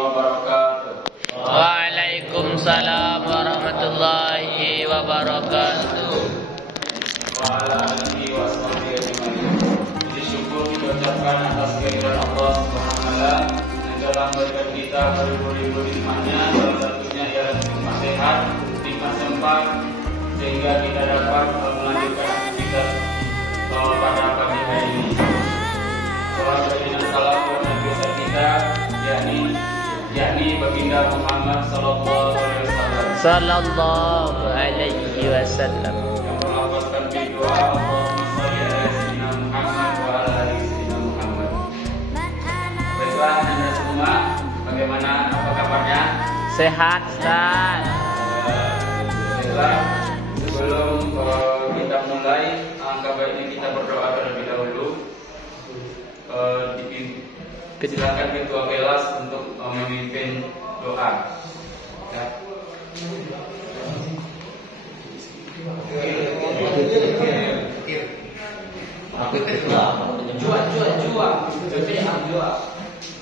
wabarakatuh. Waalaikumsalam warahmatullahi wabarakatuh. Wa ala alihi wa sahbihi ajma'in. Puji syukur kita ucapkan atas kehadiran Allah Subhanahu wa taala yang telah memberikan kita beribu-ribu nikmatnya, salah satunya ialah nikmat sehat, nikmat sempat, sehingga kita dapat melanjutkan aktivitas pada pagi hari ini. Salam dan salam buat Nabi besar kita, yakni baginda Muhammad sallallahu alaihi wasallam. Sallallahu alaihi wasallam. Yang melafazkan doa Allahumma shalli ala sayyidina Muhammad wa ala ali sayyidina Muhammad. Baiklah Anda semua, bagaimana, apa kabarnya? Sehat, Ustaz. Baiklah, sebelum kita mulai, alangkah baiknya kita berdoa terlebih dahulu. Silakan ketua kelas untuk memimpin doa. Ya.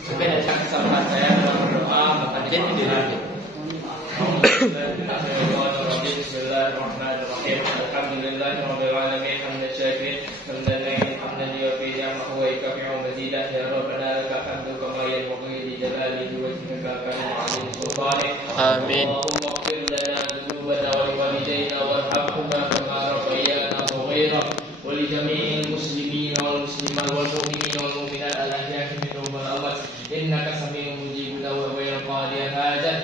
Supaya datang sama saya dalam berdoa, maka dia tidak lanjut. Bismillahirrahmanirrahim. Alhamdulillahirabbil alamin. Hamdan syakirin, hamdan na'imin, hamdan yuwafi ni'amahu wa yukafi'u mazidah. Ya Rabbana lakal hamdu kama yanbaghi li jalali wajhika karim 'azim sultanik. Amin. Allahumma ighfir lana dhunubana wa liwalidayna warhamhuma kama rabbayana shaghira wa li jami'il muslimin wal muslimat wal mu'minin wal mu'minat al-ahya'i minhum wal amwat. Innaka sami'un mujibud da'wati qadiyal hajat.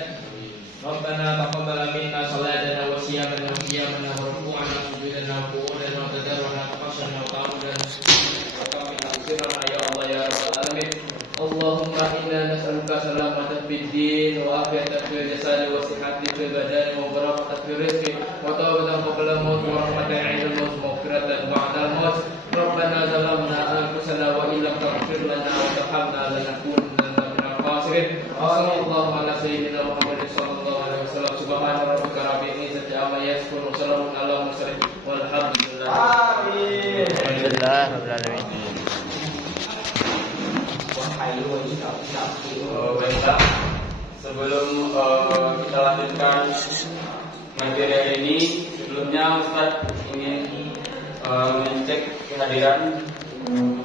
Rabbana taqabbal minna salatana wa siyamana wa qiyamana wa ruku'ana wa sujudana wa qu'udana wa tadarruna wa qasana wa ta'udana wa kamina sirrana ya Allah ya rabbal alamin. Allahumma inna nas'aluka salamatan fid din wa afiyatan fil jasad wa sihhatan fil badan wa barakatan fil rizqi wa tawbatan qabla al-maut wa rahmatan 'inda al-maut wa maghfiratan ba'da al-maut. Rabbana zalamna anfusana wa illam taghfir lana wa tarhamna lanakunanna minal khasirin. Sallallahu ala sayyidina Muhammadin sallallahu alaihi wasallam. Subhana rabbika rabbil izzati amma yasifun wa salamun ala mursalin walhamdulillah. Amin. Alhamdulillah rabbil alamin. Baiklah, sebelum kita lanjutkan materi hari ini, sebelumnya Ustaz ingin mengecek kehadiran.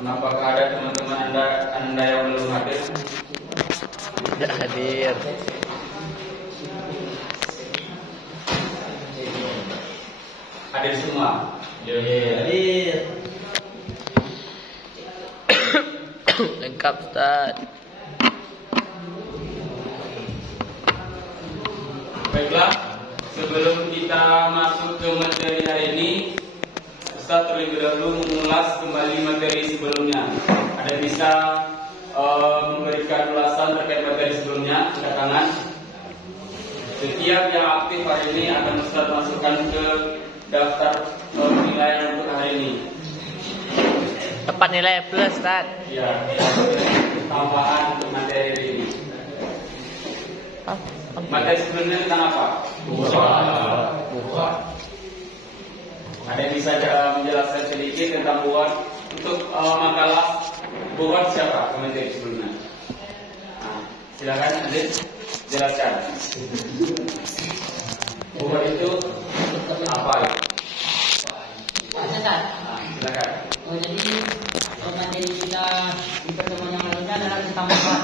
Apakah ada teman-teman anda yang belum hadir? Tidak hadir. Hadir semua. Hadir. Lengkap, Ustaz. Baiklah, sebelum kita masuk ke materi hari ini, Ustaz terlebih dahulu mengulas kembali materi sebelumnya. Ada bisa memberikan ulasan terkait materi sebelumnya? Angkat tangan. Setiap yang aktif hari ini akan Ustaz masukkan ke daftar penilaian untuk hari ini. Dapat nilai plus, Ustaz. Ya, tambahan untuk materi hari ini. Materi sebelumnya tentang apa? Buat. Ada yang bisa menjelaskan sedikit tentang buat? Untuk makalah buat siapa materi sebelumnya? Nah, silakan Adit jelaskan. Buat itu apa? Ustaz. Silakan. Jadi materi kita di pertemuan yang lalunya adalah tentang buat.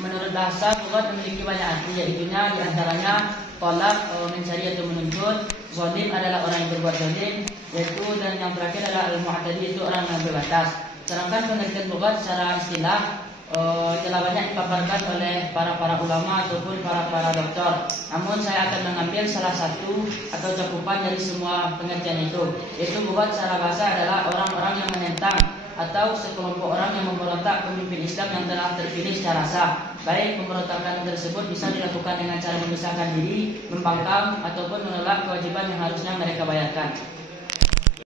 Menurut bahasa buat memiliki banyak arti, yaitu di antaranya tolak, mencari atau menuntut. Zalim adalah orang yang berbuat zalim, yaitu, dan yang terakhir adalah al-mu'tadi, itu orang yang berbatas. Sedangkan pengertian buat secara istilah telah banyak dipaparkan oleh para ulama ataupun para doktor. Namun saya akan mengambil salah satu atau cakupan dari semua pengertian itu, yaitu buat secara bahasa adalah orang-orang yang menentang atau sekelompok orang yang memberontak pemimpin Islam yang telah terpilih secara sah. Baik pemberontakan tersebut bisa dilakukan dengan cara memisahkan diri, membangkang, ataupun menolak kewajiban yang harusnya mereka bayarkan.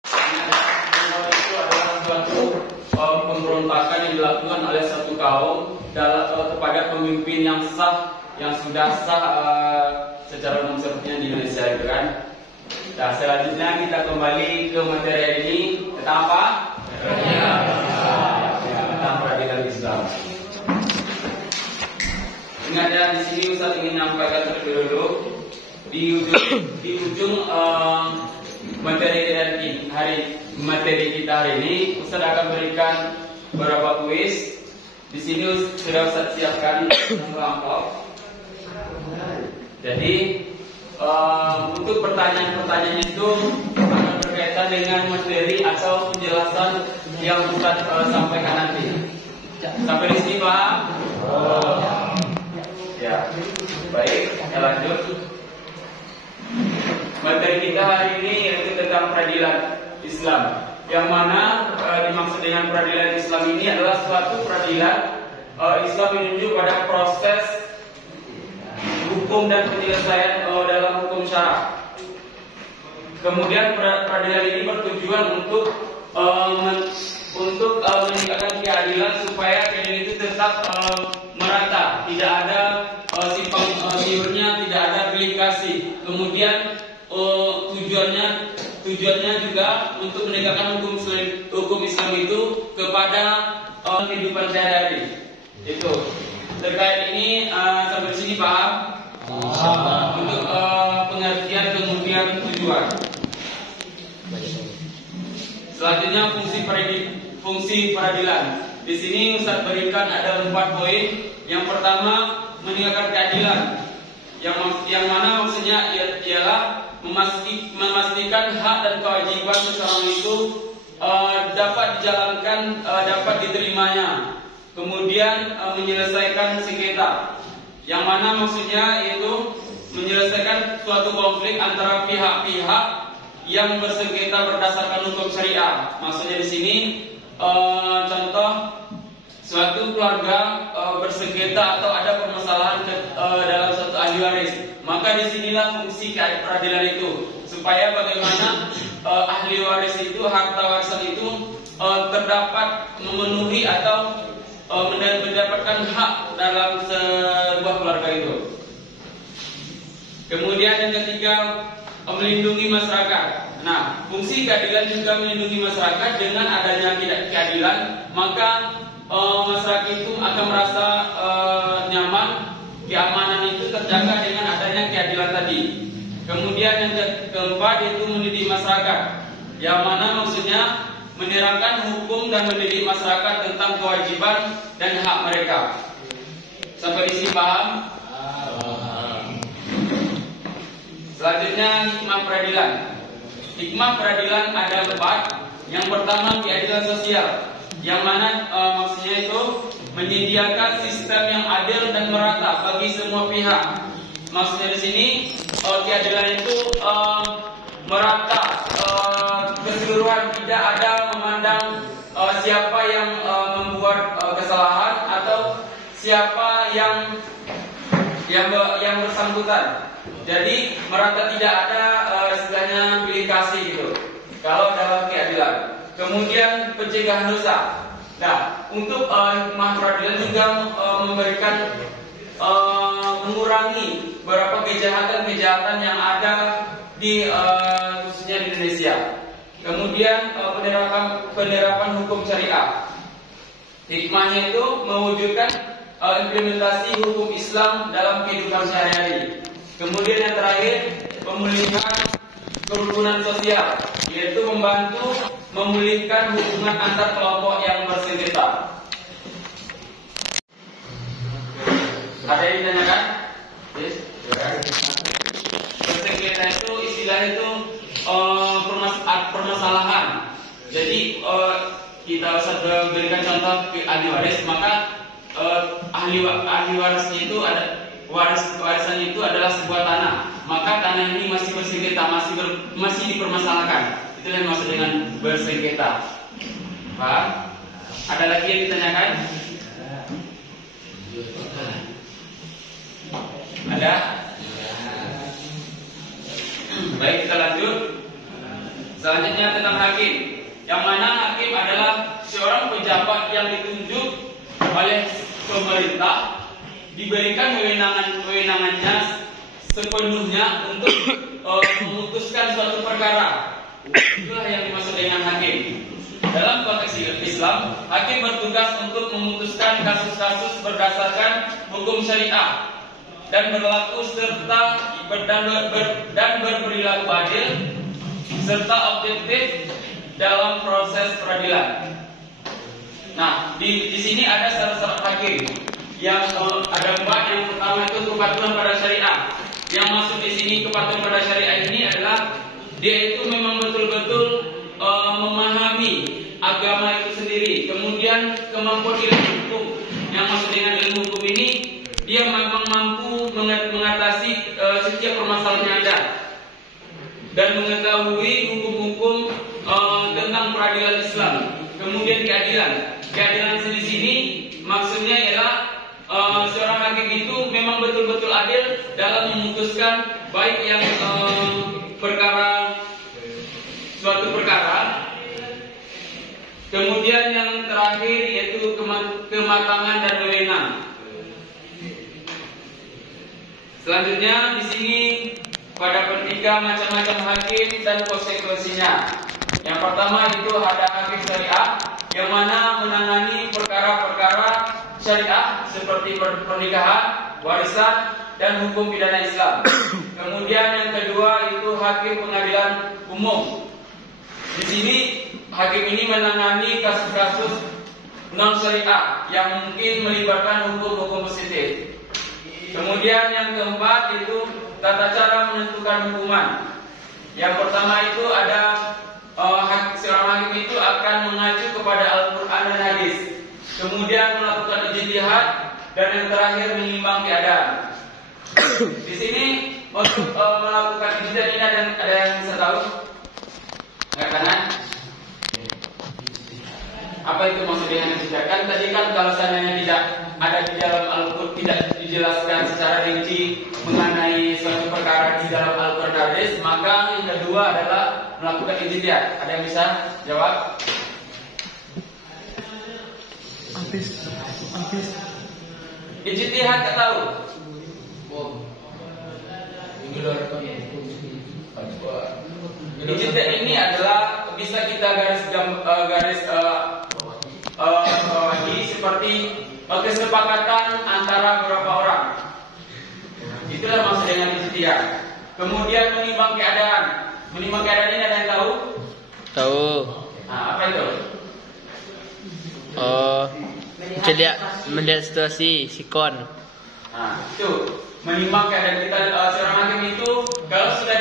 Itu adalah suatu pemberontakan yang dilakukan oleh satu kaum kepada pemimpin yang sah, yang sudah sah secara umum sepertinya di Indonesia, itu kan? Nah, selanjutnya kita kembali ke materi hari ini tentang apa? Tentang peradilan Islam. Ingat ya, di sini Ustaz ingin menyampaikan terlebih dulu di ujung materi kita hari ini Ustaz akan berikan beberapa kuis. Di sini sudah Ustaz siapkan amplop. Jadi untuk pertanyaan-pertanyaan itu akan berkaitan dengan materi atau penjelasan yang Ustaz sampaikan nanti. Sampai di sini Pak? Ya, baik, kita lanjut. Materi kita hari ini yaitu tentang peradilan Islam. Yang mana dimaksud dengan peradilan Islam ini adalah suatu peradilan Islam menunjuk pada proses hukum dan penyelesaian dalam hukum syara. Kemudian peradilan ini bertujuan untuk meningkatkan keadilan supaya keadilan itu tetap merata, tidak ada simpang siurnya, tidak ada belik kasih. Kemudian tujuannya juga untuk menegakkan hukum Islam itu kepada kehidupan sehari-hari. Itu terkait ini sampai sini paham? Untuk pengertian kemudian tujuan. Selanjutnya fungsi peradilan. Di sini Ustaz berikan ada 4 poin. Yang pertama, menegakkan keadilan. Yang mana maksudnya ialah memastikan hak dan kewajiban seseorang itu dapat dijalankan, dapat diterimanya. Kemudian menyelesaikan sengketa. Yang mana maksudnya yaitu menyelesaikan suatu konflik antara pihak-pihak yang bersengketa berdasarkan hukum syariah. Maksudnya di sini contoh suatu keluarga bersengketa atau ada permasalahan dalam suatu ahli waris, maka disinilah fungsi peradilan itu, supaya bagaimana ahli waris itu, harta warisan itu terdapat memenuhi atau mendapatkan hak dalam sebuah keluarga itu. Kemudian yang ketiga, melindungi masyarakat. Nah, fungsi keadilan juga melindungi masyarakat. Dengan adanya keadilan, maka masyarakat itu akan merasa nyaman, keamanan itu terjaga dengan adanya keadilan tadi. Kemudian yang keempat itu mendidik masyarakat, yang mana maksudnya menerangkan hukum dan mendidik masyarakat tentang kewajiban dan hak mereka. Sampai di sini paham? Selanjutnya hikmah peradilan. Hikmah peradilan ada 4. Yang pertama keadilan sosial, yang mana maksudnya itu menyediakan sistem yang adil dan merata bagi semua pihak. Maksudnya di sini keadilan itu merata, keseluruhan, tidak ada memandang siapa yang membuat kesalahan atau siapa yang bersangkutan. Jadi merata, tidak ada istilahnya pilih kasih gitu kalau dalam keadilan. Kemudian pencegahan dosa. Nah, untuk hikmah peradilan juga memberikan mengurangi beberapa kejahatan yang ada di khususnya di Indonesia. Kemudian penerapan hukum syariah. Hikmahnya itu mewujudkan implementasi hukum Islam dalam kehidupan sehari-hari. Kemudian yang terakhir, pemulihan kerukunan sosial, yaitu membantu memulihkan hubungan antar kelompok yang bersengketa. Ada yang ditanyakan? Yes. Bersengketa itu istilahnya itu permasalahan. Jadi kita sudah berikan contoh ke ahli waris, maka ahli warisnya itu ada warisan itu adalah sebuah tanah. Maka tanah ini masih bersengketa, masih dipermasalahkan. Itulah yang maksud dengan bersengketa. Pak, ada lagi yang ditanyakan? Ada? Baik, kita lanjut. Selanjutnya tentang hakim, yang mana hakim adalah seorang pejabat yang ditunjuk oleh pemerintah, diberikan kewenangannya sepenuhnya untuk memutuskan suatu perkara. Itulah yang dimaksud dengan hakim. Dalam konteks Islam, hakim bertugas untuk memutuskan kasus-kasus berdasarkan hukum syariah dan berlaku serta dan berperilaku adil serta objektif dalam proses peradilan. Nah, di sini ada syarat-syarat hakim yang ada 4. Yang pertama itu kepatuhan pada syariah. Yang masuk di sini kepatuhan pada syariah ini adalah dia itu memang betul-betul memahami agama itu sendiri. Kemudian kemampuan ilmu hukum. Yang masuk dengan ilmu hukum ini, dia memang mampu mengatasi setiap permasalahan yang ada dan mengetahui hukum-hukum tentang peradilan Islam. Kemudian keadilan. Keadilan di sini maksudnya ialah seorang hakim itu memang betul-betul adil dalam memutuskan baik yang suatu perkara. Kemudian yang terakhir yaitu kematangan dan wewenang. Selanjutnya di sini pada pertiga macam-macam hakim dan konsekuensinya. Yang pertama itu ada hakim syariah yang mana menangani perkara-perkara syariah seperti pernikahan, warisan, dan hukum pidana Islam. Kemudian yang kedua itu hakim pengadilan umum. Di sini hakim ini menangani kasus-kasus non syariah yang mungkin melibatkan hukum-hukum positif. Kemudian yang keempat itu tata cara menentukan hukuman. Yang pertama itu ada seorang hakim itu akan mengacu kepada Al-Quran dan hadis. Kemudian melakukan ijtihad dan yang terakhir menimbang keadaan. Di sini untuk melakukan ijtihad ini ada yang bisa tahu? Enggak kanan? Apa itu maksud dengan ijtihad? Kan tadi kan kalau seandainya tidak ada di dalam Al-Quran, tidak dijelaskan secara rinci mengenai suatu perkara di dalam Al-Quran dan hadis, maka yang kedua adalah melakukan ijtihad. Ada yang bisa jawab? Habis. Ijtihad tak tahu. Ijtihad ini adalah bisa kita garis bawahi seperti kesepakatan antara beberapa orang. Itulah maksud dengan ijtihad. Kemudian menimbang keadaan. Menimbang keadaan ini ada yang tahu? Tahu. Nah, apa itu? Melihat situasi sikon. Nah, itu menimbang keadaan kita. Seorang hakim itu kalau sudah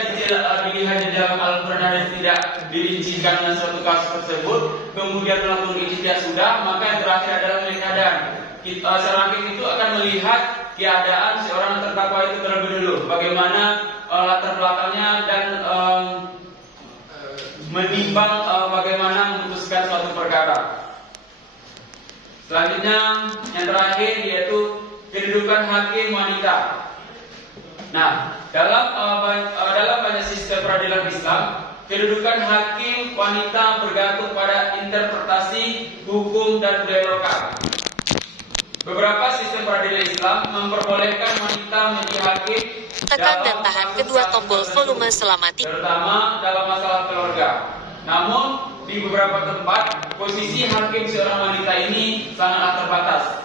dilihat di dalam Al-Quran dan tidak dirincikan dengan suatu kasus tersebut, kemudian melakukan ijtihad sudah, maka yang terakhir adalah melihat keadaan. Seorang hakim itu akan melihat keadaan seorang terdakwa itu terlebih dulu, bagaimana latar belakangnya dan menimbang bagaimana memutuskan suatu perkara. Selanjutnya yang terakhir yaitu kedudukan hakim wanita. Nah, dalam banyak sistem peradilan Islam, kedudukan hakim wanita bergantung pada interpretasi hukum dan budaya lokal. Beberapa sistem peradilan Islam memperbolehkan wanita menjadi hakim. Tekan dan tahan kedua tombol volume selama terutama dalam masalah keluarga. Namun di beberapa tempat posisi hakim seorang wanita ini sangatlah terbatas.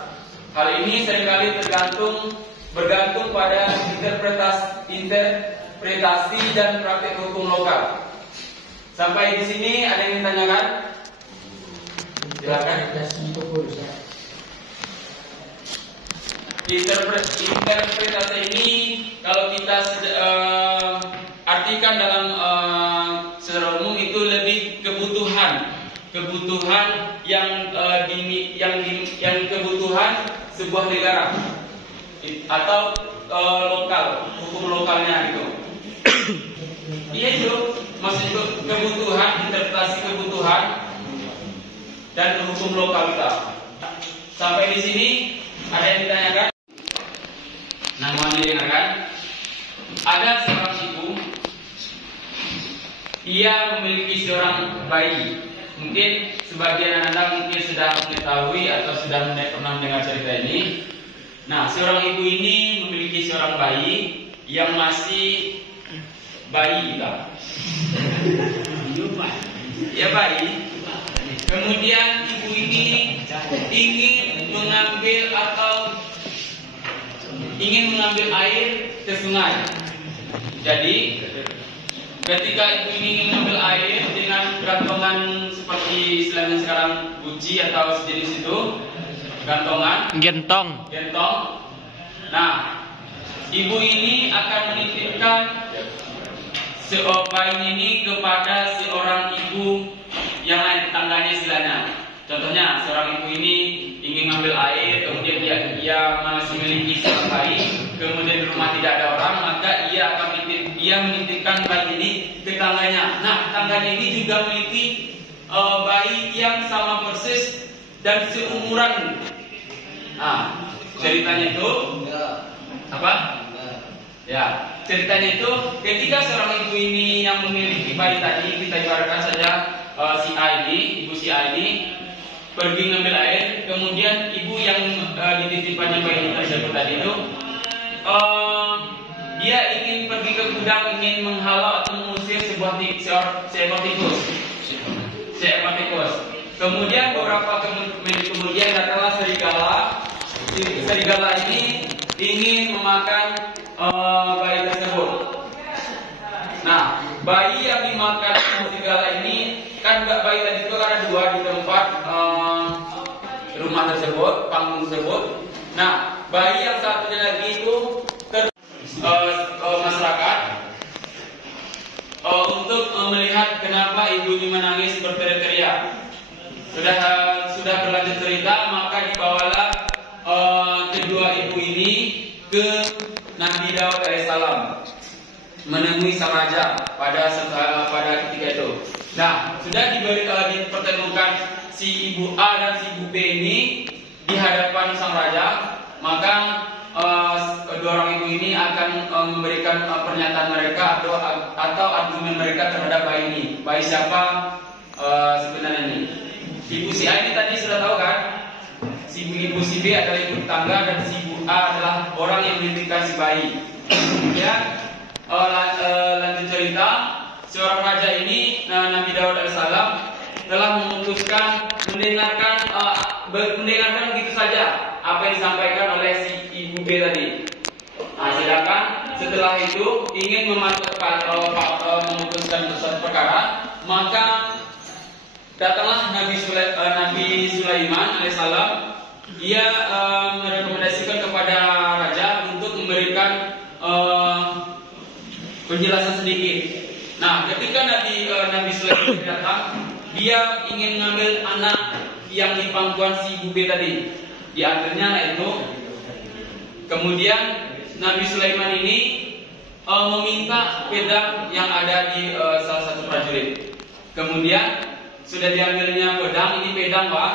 Hal ini seringkali bergantung pada interpretasi dan praktik hukum lokal. Sampai di sini ada yang ditanyakan? Silakan. Interpretasi ini kalau kita artikan dalam secara umum itu lebih kebutuhan yang kebutuhan sebuah negara atau lokal, hukum lokalnya gitu. Iya itu maksud kebutuhan, interpretasi kebutuhan dan hukum lokal kita. Sampai di sini ada yang ditanyakan? Namanya kan? Ada seorang ibu, ia memiliki seorang bayi. Mungkin sebagian anak mungkin sudah mengetahui atau sudah pernah mendengar cerita ini. Nah, seorang ibu ini memiliki seorang bayi yang masih bayi lah. Ya bayi. Kemudian ibu ini ingin mengambil air ke sungai. Jadi ketika ibu ini ingin mengambil air dengan gantongan seperti istilahnya sekarang guci atau sejenis itu, Gentong. gentong. Nah, ibu ini akan menitipkan bayi ini kepada seorang ibu yang lain tetangganya istilahnya. Contohnya seorang ibu ini ingin ngambil air, kemudian dia masih memiliki seorang bayi, kemudian di rumah tidak ada orang, maka ia menitipkan bayi ini ke tetangganya. Nah, tetangganya ini juga memiliki bayi yang sama persis dan seumuran. Nah, ceritanya itu apa? Ya, ceritanya itu ketika seorang ibu ini yang memiliki bayi tadi, kita ibaratkan saja si A ini, ibu si A ini pergi ngambil air, kemudian ibu yang dititipkannya bayi tersebut tadi itu dia ingin pergi ke gudang, ingin menghalau atau mengusir seekor tikus. Kemudian beberapa menit kemudian datanglah serigala. Serigala ini ingin memakan bayi tersebut. Nah, bayi yang dimakan serigala ini kan bayi tadi itu ada dua di tempat rumah tersebut, panggung tersebut. Nah, bayi yang satunya lagi itu masyarakat untuk melihat kenapa ibu ini menangis berteriak-teriak. Sudah berlanjut cerita, maka dibawalah kedua ibu ini ke Nabi Daud alaihissalam menemui sang raja pada ketika itu. Nah, sudah dipertemukan si ibu A dan si ibu B ini di hadapan sang raja, maka kedua orang ibu ini akan memberikan pernyataan mereka atau argumen mereka terhadap bayi ini. Bayi siapa sebenarnya ini? Ibu si A ini tadi sudah tahu kan? Si ibu si B adalah ibu tetangga dan si ibu A adalah orang yang menitipkan si bayi. Kemudian lanjut cerita, seorang raja ini Nabi Daud alaihissalam telah memutuskan mendengarkan begitu saja apa yang disampaikan oleh si ibu B tadi. Nah, sedangkan setelah itu ingin memutuskan suatu perkara, maka datanglah Nabi Sulaiman alaihissalam. Ia merekomendasikan kepada raja untuk memberikan penjelasan sedikit. Nah, ketika Nabi Sulaiman datang, dia ingin mengambil anak yang di pangkuan si ibu B tadi. Diambilnya anak itu. Kemudian Nabi Sulaiman ini meminta pedang yang ada di salah satu prajurit. Kemudian sudah diambilnya pedang, ini pedang Pak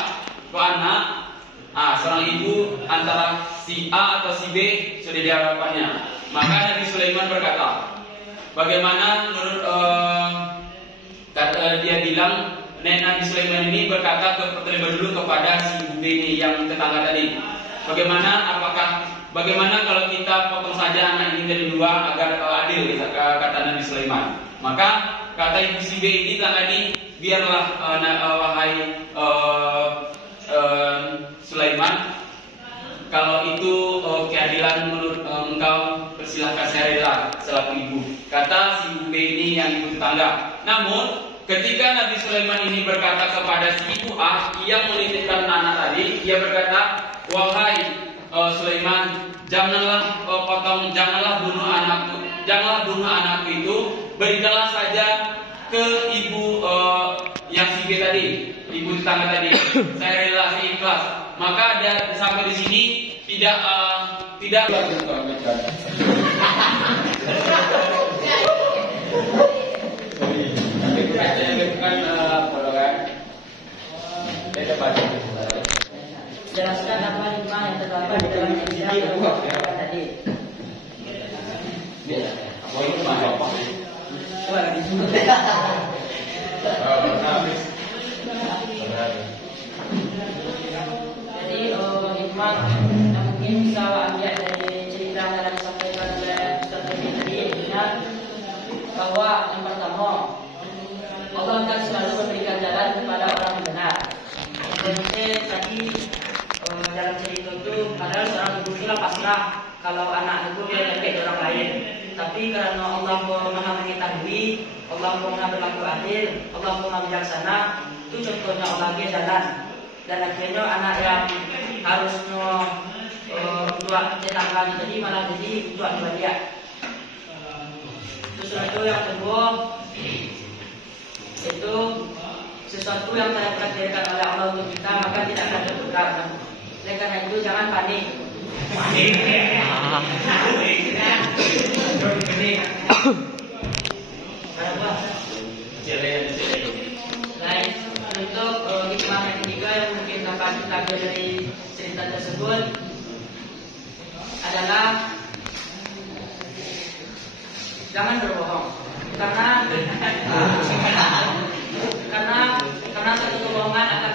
anak. Seorang ibu antara si A atau si B sudah dihadapannya. Maka Nabi Sulaiman berkata, bagaimana menurut dia bilang, Nabi Sulaiman ini berkata terlebih dulu kepada si ibu B ini yang tetangga tadi. Bagaimana kalau kita potong saja anak ini dari dua agar adil, kata Nabi Sulaiman. Maka kata ibu si B ini tadi, biarlah wahai Sulaiman, kalau itu keadilan menurut engkau, persilahkan saya rela selaku ibu. Kata si ibu B ini yang ibu tetangga. Namun ketika Nabi Sulaiman ini berkata kepada si ibu A yang menitipkan anak tadi, dia berkata, wahai Sulaiman, janganlah bunuh anakku itu, berikanlah saja ke ibu yang si B tadi, ibu tetangga tadi. Saya rela, saya ikhlas. Maka dia sampai di sini tidak jelaskan apa hikmah yang terdapat di dalam cerita tadi. Jadi hikmah yang mungkin bisa ambil dari cerita yang disampaikan oleh Ustaz tadi, ingat bahwa yang pertama, Allah akan selalu memberikan jalan kepada orang yang benar. tadi dalam cerita itu padahal seorang ibu itu pasrah kalau anak itu dia nyepet orang lain. Tapi karena Allah Maha mengetahui, Allah Maha berlaku adil, Allah Maha bijaksana, itu contohnya Allah dia jalan. Dan akhirnya anak yang harusnya dua tetangga tadi malah jadi dua dia. Terus itu yang kedua itu sesuatu yang telah ditakdirkan oleh Allah untuk kita maka tidak akan tertukar. Oleh karena itu jangan panik. Lain untuk hikmah yang ketiga yang mungkin dapat kita ambil dari cerita tersebut adalah jangan berbohong karena satu kebohongan akan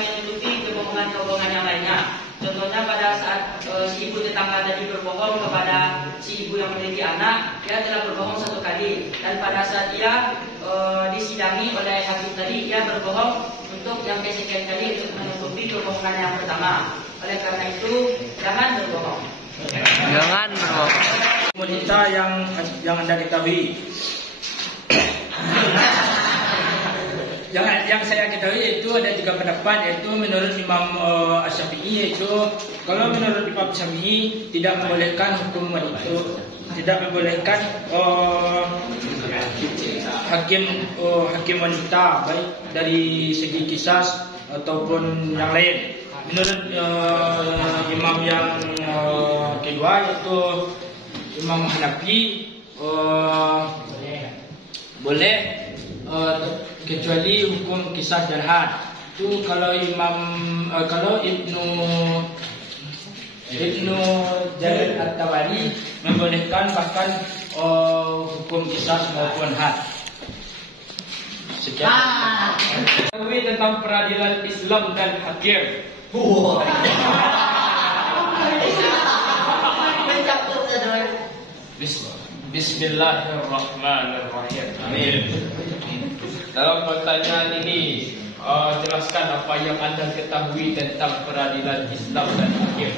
menutupi kebohongan yang lainnya. Contohnya pada saat si ibu tetangga tadi berbohong kepada si ibu yang memiliki anak, dia telah berbohong satu kali. Dan pada saat dia disidangi oleh hakim tadi, dia berbohong untuk yang kesekian kali untuk menutupi kebohongan yang pertama. Oleh karena itu, jangan berbohong. Jangan berbohong. Wanita yang Anda ketahui. Yang saya ketahui itu ada 3 pendapat, yaitu menurut Imam Asy-Syafi'i, yaitu kalau menurut Imam Syafi'i tidak membolehkan hukum wanita, tidak membolehkan hakim wanita baik dari segi kisas ataupun yang lain. Menurut imam yang kedua yaitu Imam Hanafi boleh kecuali hukum kisah dan had. Itu kalau Ibnu Jarir At-Tabari membolehkan bahkan hukum kisah maupun had. Sekian. Tentang peradilan Islam dan hakim. Bismillahirrahmanirrahim. Amin. Dalam pertanyaan ini, jelaskan apa yang Anda ketahui tentang peradilan Islam dan hakim.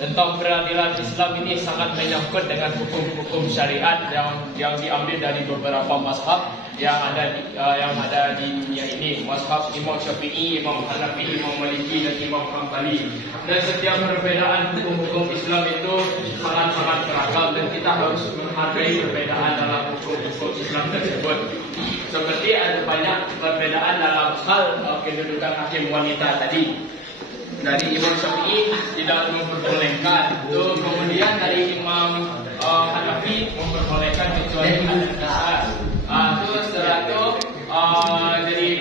Tentang peradilan Islam ini sangat menyangkut dengan hukum-hukum syariat yang diambil dari beberapa mazhab yang ada di dunia ini. Mazhab Imam Syafi'i, Imam Hanafi, Imam Maliki dan Imam Hanbali. Dan setiap perbedaan hukum-hukum Islam itu sangat-sangat beragam dan kita harus menghargai perbedaan dalam hukum-hukum Islam tersebut. Seperti ada banyak perbedaan dalam hal kedudukan hakim wanita tadi. Dari Imam Syafi'i tidak memperbolehkan. Kemudian dari Imam Hanafi memperbolehkan kecuali ada kisah. Terus setelah itu dari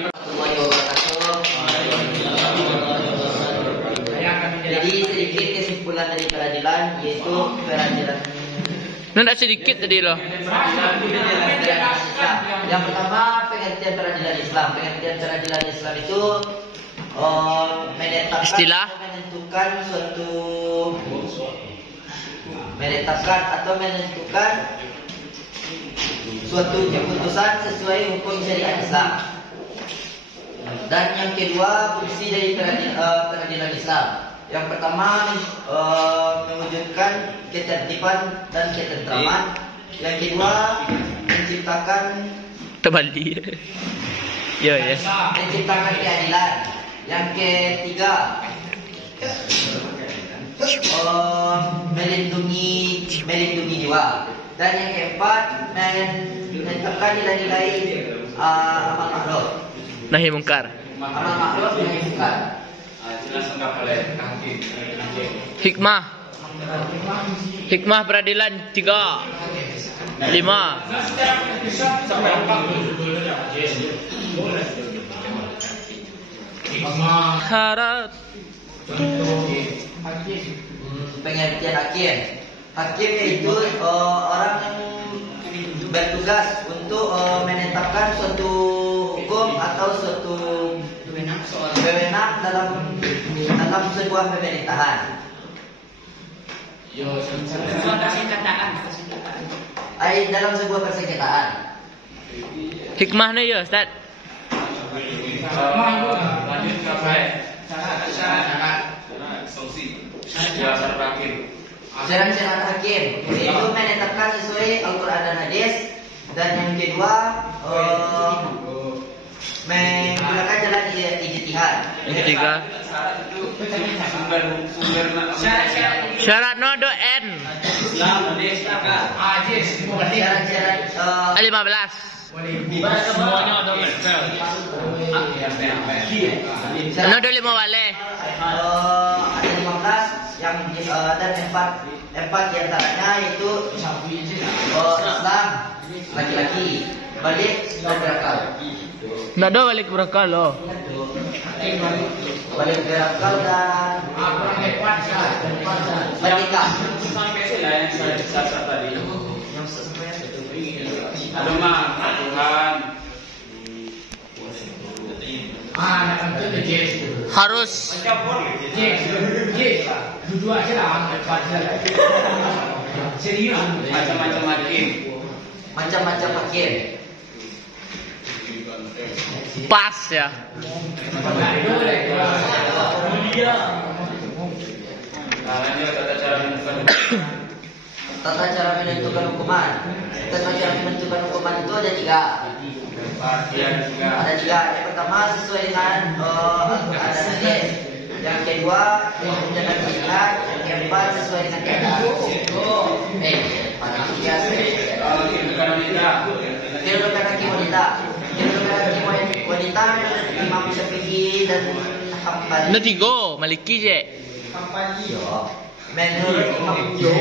jadi sedikit kesimpulan dari peradilan yaitu peradilan. Nanda sedikit tadi loh. Yang pertama pengertian peradilan Islam. Pengertian peradilan Islam itu menetapkan Istilah? menentukan suatu keputusan sesuai hukum syariat Islam. Dan yang kedua fungsi dari peradilan Islam. Yang pertama mewujudkan ketertiban dan ketentraman. Yang kedua menciptakan menciptakan keadilan. Yang ketiga melindungi jiwa. Dan yang keempat menetapkan nilai-nilai amal ma'ruf Nahi mungkar. jelaskan oleh hakim. Hikmah peradilan 3, 5. Harat. Pengertian hakim. Hakim itu orang yang bertugas untuk menetapkan suatu hukum atau suatu wewenang dalam sebuah pemerintahan. Dalam sebuah persengketaan. Hikmahnya ya, Ustaz. lanjut sampai syarat solusi. Syarat terakhir. Syarat-syarat hakim itu menetapkan sesuai Al-Quran dan hadis, dan yang kedua menggunakan jalan ijtihad. Yang ketiga. Syarat itu sumber Syarat no do N. Syarat-syarat 15. Semuanya ada No do 5 wale. ada 15 yang dan empat diantaranya yaitu Islam, laki-laki, balik dan berakal. Nak do balik berakal lo. Balik berakal dan menikah. sampai sila yang saya tadi. Ada mah Tuhan. Harus Macam-macam hakim. Macam-macam hakim. pas ya. Lanjut tata cara menentukan. Tata cara menentukan hukuman. Tata cara menentukan hukuman itu ada tiga. Ada tiga. Yang pertama sesuai dengan Al-Quran dan hadis. Yang kedua menggunakan ijtihad. Yang keempat sesuai dengan keadaan. Kedudukan hakim wanita. Kedudukan hakim wanita menurut Imam Syafi'i dan Hambali. No 3, Maliki je. Menurut Imam Ya.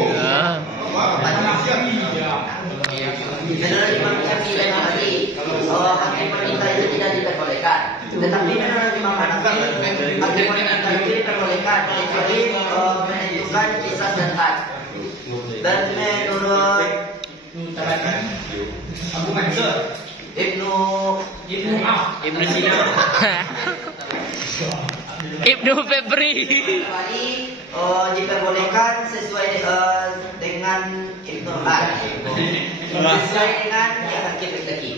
Menurut Imam Syafi'i dan Hambali, hakim wanita itu tidak diperbolehkan. Tetapi menurut Imam Hanafi, hakim wanita itu diperbolehkan kecuali menentukan kisah dan had. Dan menurut Abu Mansur, Ibnu Sina. Ibnu Febri. Hambali diperbolehkan sesuai dengan Ibnu Sesuai dengan yang hakim laki-laki.